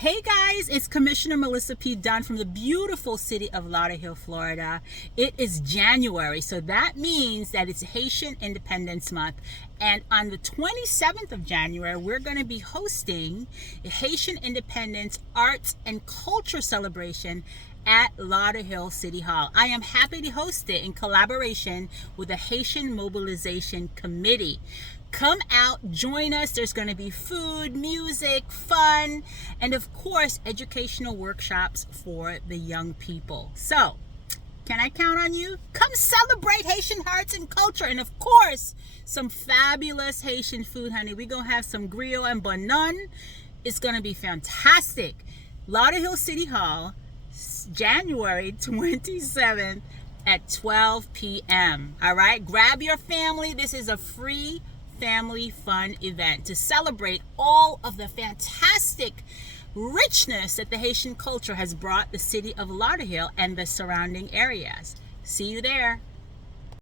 Hey guys, it's Commissioner Melissa P. Dunn from the beautiful city of Lauderhill, Florida. It is January, so that means that it's Haitian Independence Month. And on the 27th of January, we're going to be hosting a Haitian Independence Arts and Culture Celebration at Lauderhill City Hall. I am happy to host it in collaboration with the Haitian Mobilization Committee. Come out, join us. There's going to be food, music, fun, and of course, educational workshops for the young people. So, can I count on you? Come celebrate Haitian arts and culture, and of course, some fabulous Haitian food, honey. We're going to have some griot and banan. It's going to be fantastic. Lauderhill City Hall, January 27th at 12 p.m. All right, grab your family. This is a free family fun event to celebrate all of the fantastic richness that the Haitian culture has brought the city of Lauderhill and the surrounding areas. See you there.